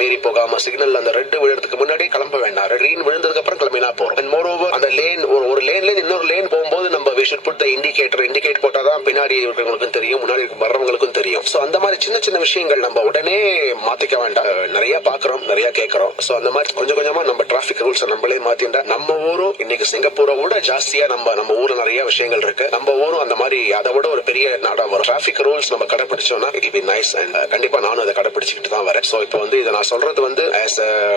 மீறி போகாம சிக்னல் அந்த ரெட் விழுறதுக்கு முன்னாடி கிளம்ப வேண்டாம். கிரீன் விழுந்ததுக்கு அப்புறம் கிளம்பினா போறோம். அண்ட் மோர் ஓவர் அந்த லேன் ஒரு லேன்ல இன்னொரு லேன் போகும்போது நம்ம we should put the indicate போட்டாதான் பின்னாடி இருக்கிறவங்களுக்கும் தெரியும், முன்னாடி வர்றவங்களுக்கும் தெரியும். சோ அந்த மாதிரி சின்ன சின்ன விஷயங்கள் நம்ம உடனே மாத்திக்க வேண்டாம். நிறைய பாக்குறோம், நிறைய கேட்கிறோம். சோ அந்த மாதிரி கொஞ்சம் கொஞ்சமா நம்ம டிராபிக் ரூல்ஸ் நம்மளே மாத்திண்டா நம்ம ஊரும் இன்னைக்கு சிங்கப்பூரை விட ஜாஸ்தியா நம்ம ஊர்ல நிறைய விஷயங்கள் இருக்கு. நம்ம ஊரும் அந்த மாதிரி அதை விட ஒரு பெரிய நாடா வரும். டிராபிக் ரூல்ஸ் நம்ம கடைபிடிச்சோம்னா it will be nice. And கண்டிப்பா நானும் அதை கடைபிடிச்சிட்டு தான் வரேன். சோ இப்போ வந்து இதை நான் சொல்றது வந்து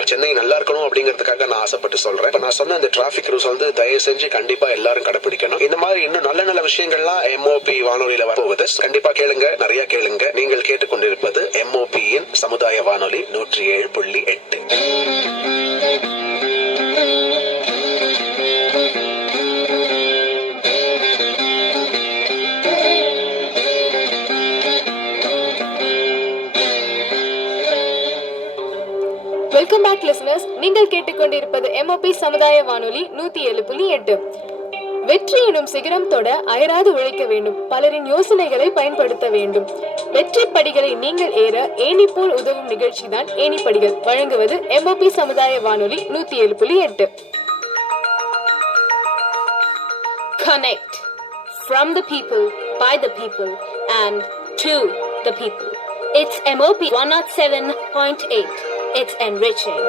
சென்னை நல்லா இருக்கணும் அப்படிங்கிறதுக்காக நான் ஆசைப்பட்டு சொல்றேன். இப்ப நான் சொன்ன இந்த டிராபிக் ரூல்ஸ் வந்து தயவு செஞ்சு கண்டிப்பா எல்லாரும் கடைபிடிக்கணும். இந்த மாதிரி இன்னும் நல்ல நல்ல விஷயங்கள்லாம் MOP வானொலியில வரப்போகுது. கண்டிப்பா கேளுங்க, நிறைய கேளுங்க. நீங்கள் கேட்டுக்கொண்டிருப்பது MOP-யின் சமுதாய வானொலி 107.8. Welcome back listeners. நீங்கள் கேட்டுக்கொண்டிருப்பது MOP சமுதாய வானொலி 107.8. வெற்றி எனும் சிகரம் தொட அயராது உழைக்க வேண்டும். பலரின் யோசனைகளை பயன்படுத்த வேண்டும். வெற்றி படிகளை நீங்கள் ஏற ஏணி போல் உதவும் நிகழ்ச்சி தான் ஏணிப்படிகள். வழங்குவது MOP சமுதாய வானொலி 107.8. Connect from the people, by the people and to the people. It's MOP 107.8. It's enriching.